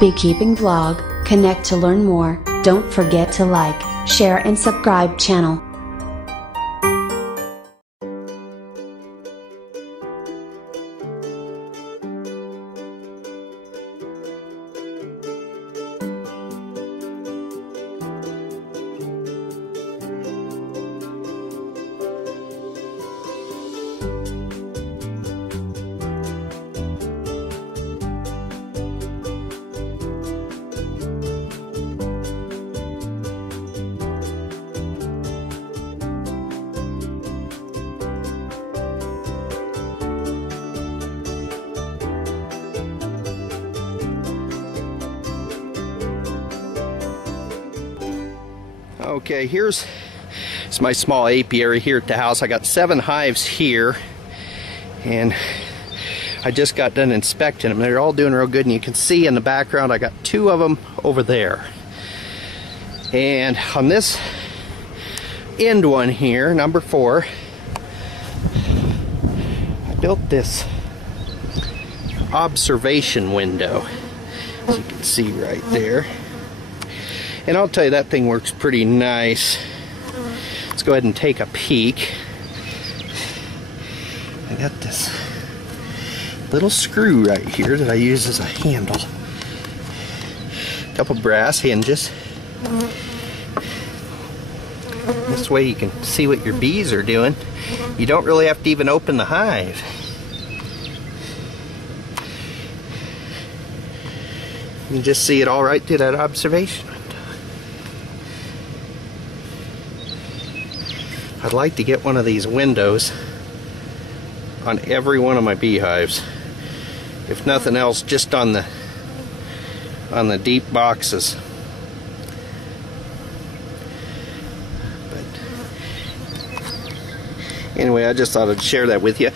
Beekeeping vlog. Connect to learn more. Don't forget to like, share and subscribe channel. Okay, here's my small apiary here at the house. I got 7 hives here, and I just got done inspecting them. They're all doing real good, and you can see in the background I got 2 of them over there. And on this end one here, number 4, I built this observation window, as you can see right there. And I'll tell you, that thing works pretty nice. Let's go ahead and take a peek. I got this little screw right here that I use as a handle. A couple brass hinges. This way you can see what your bees are doing. You don't really have to even open the hive. You can just see it all right through that observation. I'd like to get one of these windows on every one of my beehives. If nothing else, just on the deep boxes. But anyway, I just thought I'd share that with you.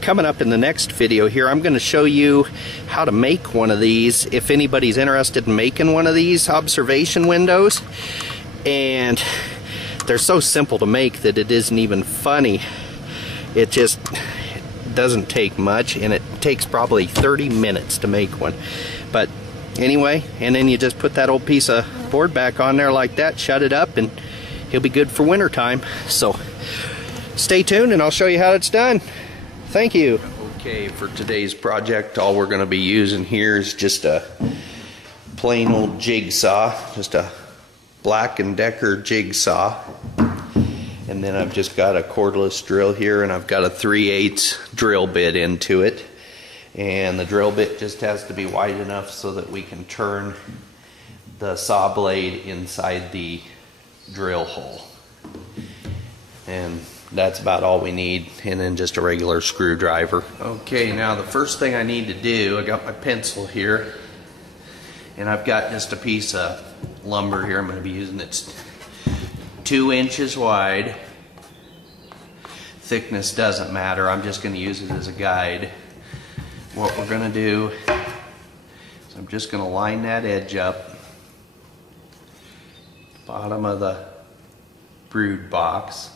Coming up in the next video here, I'm going to show you how to make one of these if anybody's interested in making one of these observation windows. And they're so simple to make that it isn't even funny. It doesn't take much, and it takes probably 30 minutes to make one. But anyway, and then you just put that old piece of board back on there like that, shut it up, and he'll be good for winter time. So stay tuned and I'll show you how it's done. Thank you. Okay, for today's project, all we're going to be using here is just a plain old jigsaw, just a Black & Decker jigsaw, and then I've just got a cordless drill here, and I've got a 3/8 drill bit into it, and the drill bit just has to be wide enough so that we can turn the saw blade inside the drill hole, and that's about all we need, and then just a regular screwdriver. Okay, now the first thing I need to do, I got my pencil here, and I've got just a piece of lumber here I'm going to be using. It's 2 inches wide. Thickness doesn't matter. I'm just going to use it as a guide. What we're going to do is I'm just going to line that edge up, bottom of the brood box,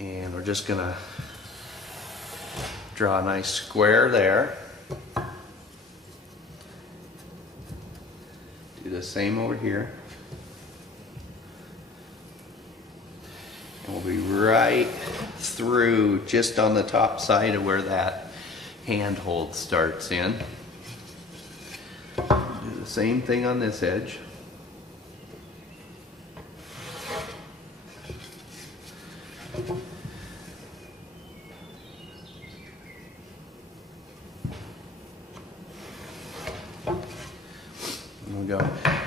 and we're just going to draw a nice square there. Do the same over here. And we'll be right through just on the top side of where that handhold starts in. Do the same thing on this edge.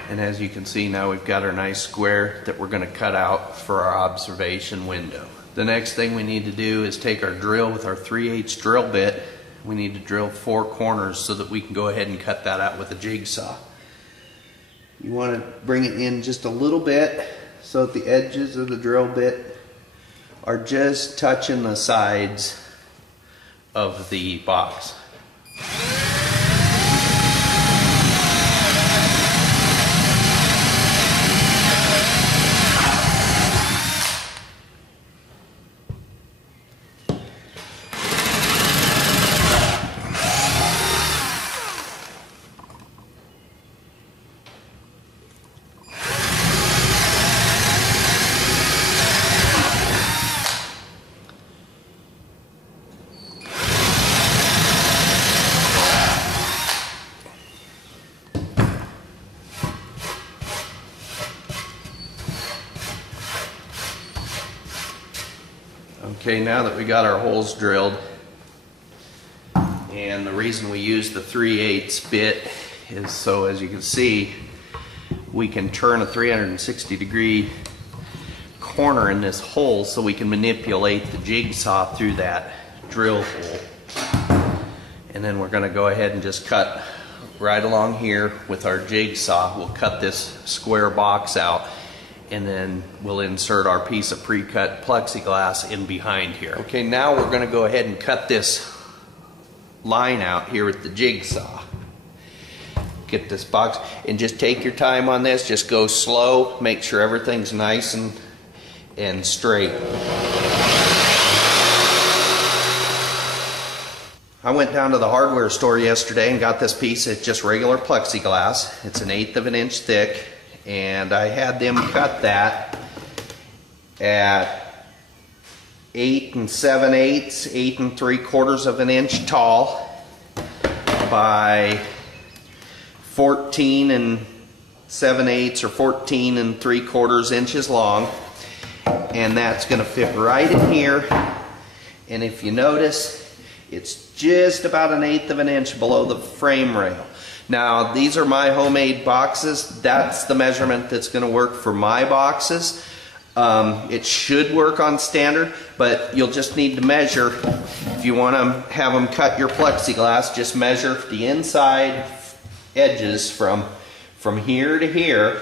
And as you can see, now we've got our nice square that we're going to cut out for our observation window. The next thing we need to do is take our drill with our 3/8 drill bit. We need to drill 4 corners so that we can go ahead and cut that out with a jigsaw. You want to bring it in just a little bit so that the edges of the drill bit are just touching the sides of the box. Okay, now that we got our holes drilled, and the reason we use the 3/8 bit is so, as you can see, we can turn a 360-degree corner in this hole so we can manipulate the jigsaw through that drill hole. And then we're going to go ahead and just cut right along here with our jigsaw. We'll cut this square box out, and then we'll insert our piece of pre-cut plexiglass in behind here. Okay, now we're going to go ahead and cut this line out here with the jigsaw. Get this box, and just take your time on this. Just go slow, make sure everything's nice and straight. I went down to the hardware store yesterday and got this piece. It's just regular plexiglass. It's 1/8 of an inch thick, and I had them cut that at 8 7/8, 8 3/4 of an inch tall by 14 7/8 or 14 3/4 inches long, and that's going to fit right in here. And if you notice, it's just about 1/8 of an inch below the frame rail. Now, these are my homemade boxes. That's the measurement that's going to work for my boxes. It should work on standard, but you'll just need to measure. If you want to have them cut your plexiglass, just measure the inside edges from here to here,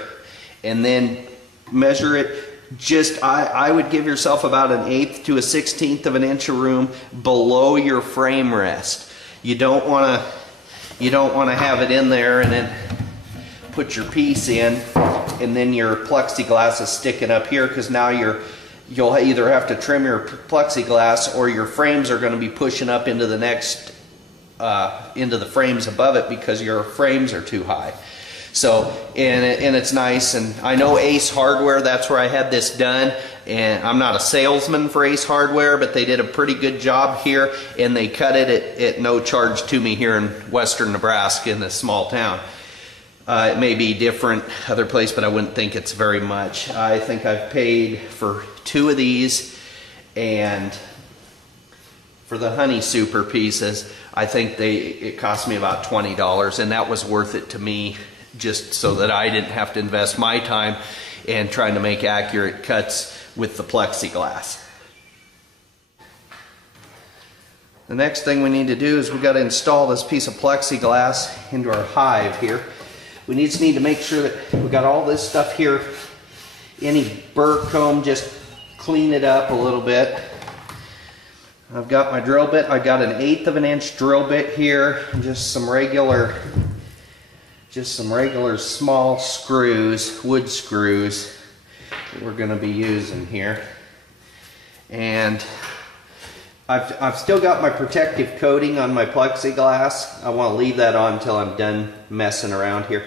and then measure it. Just, I would give yourself about 1/8 to 1/16 of an inch of room below your frame rest. You don't want to have it in there and then put your piece in, and then your plexiglass is sticking up here, because now you'll either have to trim your plexiglass, or your frames are going to be pushing up into the next into the frames above it because your frames are too high. So, and it's nice, and I know Ace Hardware, that's where I had this done, and I'm not a salesman for Ace Hardware, but they did a pretty good job here, and they cut it at no charge to me here in western Nebraska in this small town. It may be different other place, but I wouldn't think it's very much. I think I've paid for 2 of these, and for the Honey Super pieces, I think it cost me about $20, and that was worth it to me, just so that I didn't have to invest my time in trying to make accurate cuts with the plexiglass. The next thing we need to do is we got to install this piece of plexiglass into our hive here. We just need to make sure that we got all this stuff here. Any burr comb, just clean it up a little bit. I've got my drill bit. I got 1/8 of an inch drill bit here, and just some regular small screws, wood screws, that we're going to be using here. And I've still got my protective coating on my plexiglass. I want to leave that on until I'm done messing around here.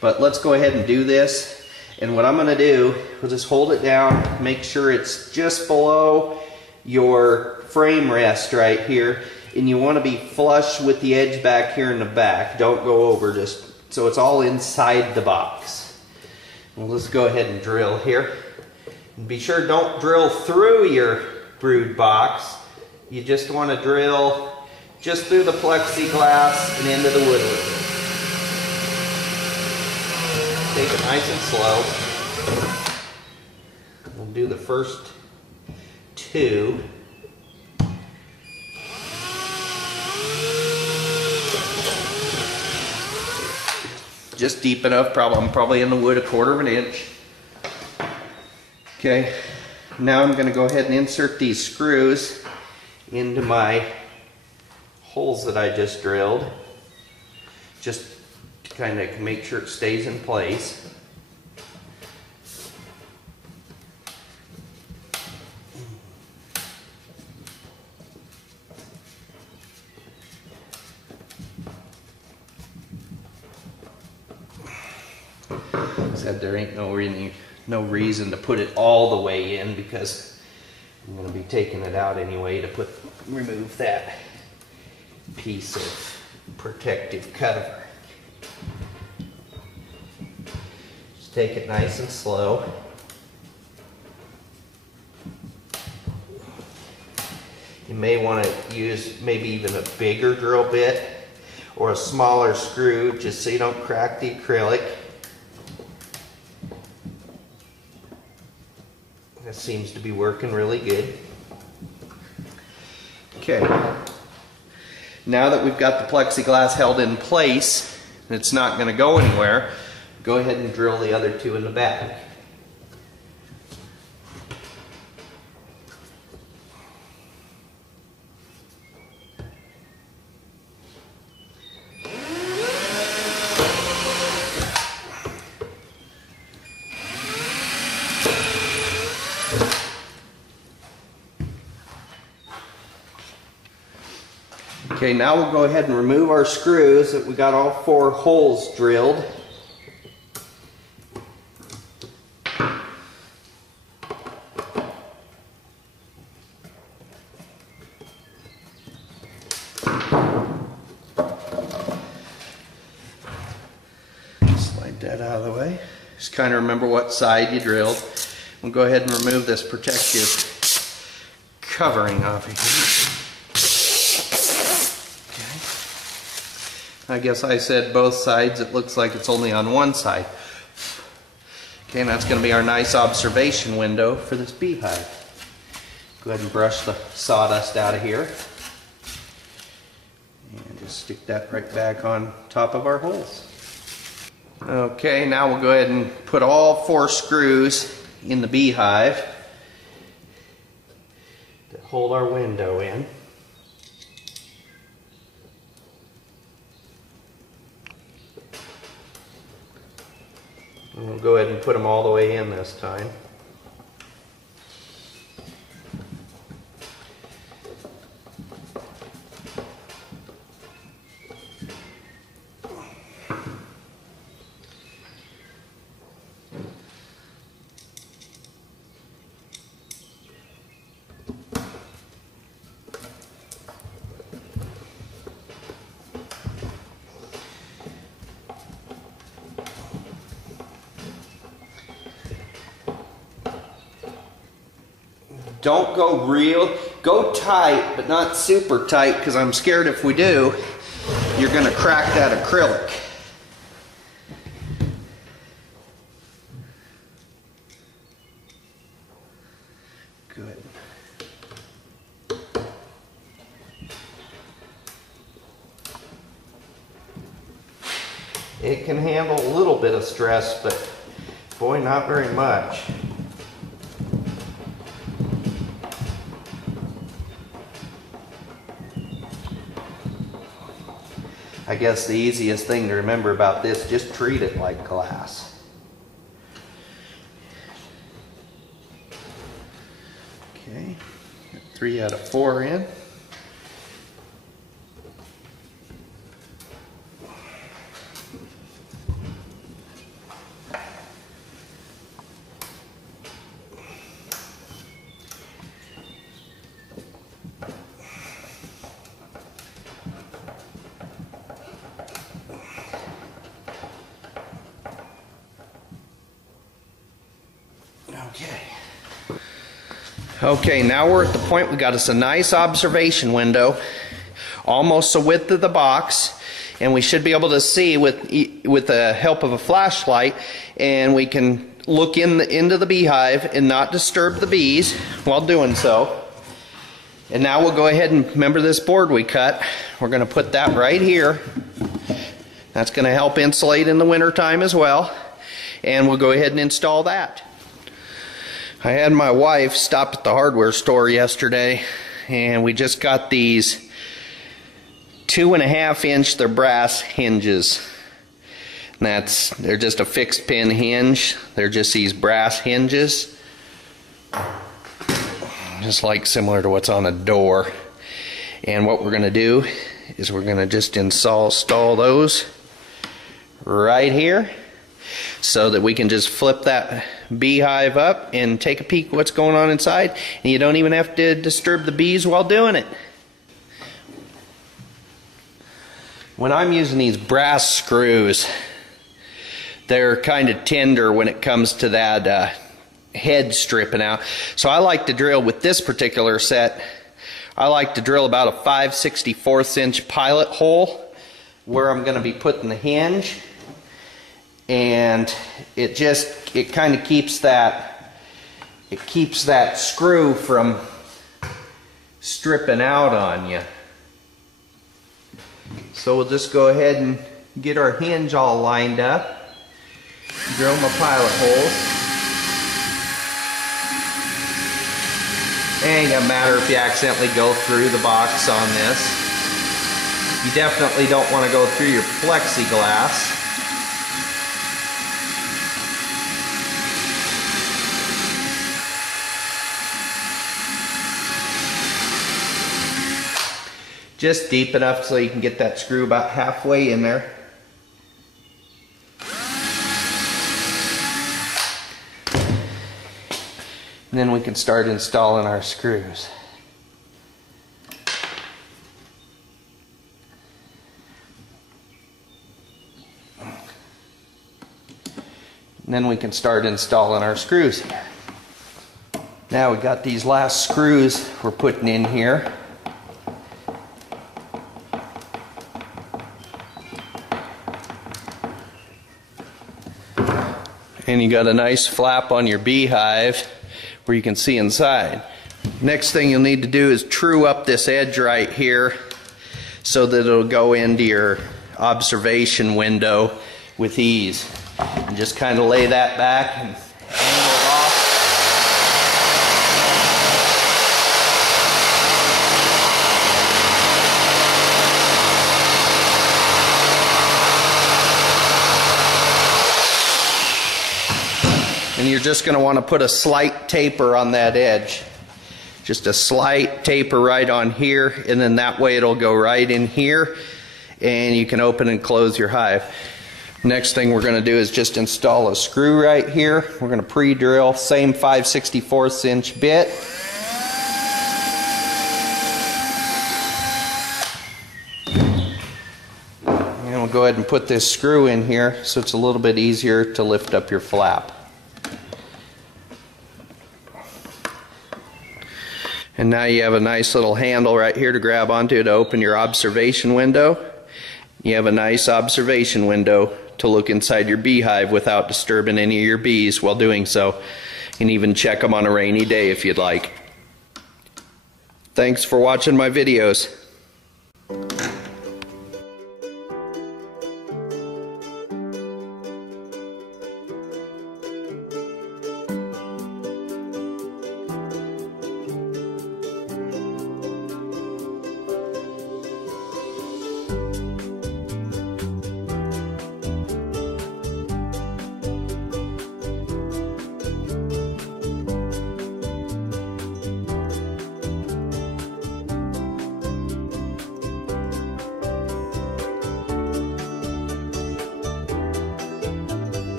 But let's go ahead and do this. And what I'm going to do, we'll just hold it down, make sure it's just below your frame rest right here. And you want to be flush with the edge back here in the back. Don't go over, just so it's all inside the box. Well, let's go ahead and drill here. And be sure, don't drill through your brood box. You just want to drill just through the plexiglass and into the woodwork. Take it nice and slow. We'll do the first 2. Just deep enough, I'm probably in the wood 1/4 of an inch. Okay, now I'm going to go ahead and insert these screws into my holes that I just drilled, just to kind of make sure it stays in place. Said there ain't no reason to put it all the way in, because I'm going to be taking it out anyway to remove that piece of protective cover. Just take it nice and slow. You may want to use maybe even a bigger drill bit or a smaller screw just so you don't crack the acrylic. That seems to be working really good. Okay, now that we've got the plexiglass held in place and it's not going to go anywhere, go ahead and drill the other two in the back. Okay, now we'll go ahead and remove our screws that we got all 4 holes drilled. Slide that out of the way. Just kind of remember what side you drilled. We'll go ahead and remove this protective covering off of here. I guess I said both sides. It looks like it's only on one side. Okay, and that's going to be our nice observation window for this beehive. Go ahead and brush the sawdust out of here. And just stick that right back on top of our holes. Okay, now we'll go ahead and put all 4 screws in the beehive to hold our window in. And we'll go ahead and put them all the way in this time. Don't go tight, but not super tight, because I'm scared if we do, you're going to crack that acrylic. Good. It can handle a little bit of stress, but boy, not very much. I guess the easiest thing to remember about this, just treat it like glass. Okay, got 3 out of 4 in. Okay, now we're at the point we got us a nice observation window, almost the width of the box, and we should be able to see with the help of a flashlight, and we can look into the beehive and not disturb the bees while doing so. And now we'll go ahead and remember this board we cut. We're going to put that right here. That's going to help insulate in the wintertime as well. And we'll go ahead and install that. I had my wife stop at the hardware store yesterday, and we just got these 2.5 inch, they're brass hinges. And they're just a fixed pin hinge. They're just these brass hinges, just like similar to what's on a door. And what we're going to do is we're going to just install those right here, so that we can just flip that beehive up and take a peek what's going on inside, and you don't even have to disturb the bees while doing it. When I'm using these brass screws, they're kind of tender when it comes to that head stripping out. So I like to drill with this particular set I like to drill about a 5/64 inch pilot hole where I'm going to be putting the hinge, and it kind of keeps that screw from stripping out on you. So we'll just go ahead and get our hinge all lined up, drill my pilot holes. It ain't gonna matter if you accidentally go through the box on this. You definitely don't want to go through your plexiglass. Just deep enough so you can get that screw about halfway in there. And then we can start installing our screws. Here. Now we got these last screws we're putting in here. And you got a nice flap on your beehive where you can see inside. Next thing you'll need to do is true up this edge right here so that it'll go into your observation window with ease. And just kind of lay that back and angle it off. And you're just going to want to put a slight taper on that edge. Just a slight taper right on here, and then that way it'll go right in here and you can open and close your hive. Next thing we're going to do is just install a screw right here. We're going to pre-drill, same 5/64 inch bit. And we'll go ahead and put this screw in here so it's a little bit easier to lift up your flap. And now you have a nice little handle right here to grab onto to open your observation window. You have a nice observation window to look inside your beehive without disturbing any of your bees while doing so. You can even check them on a rainy day if you'd like. Thanks for watching my videos.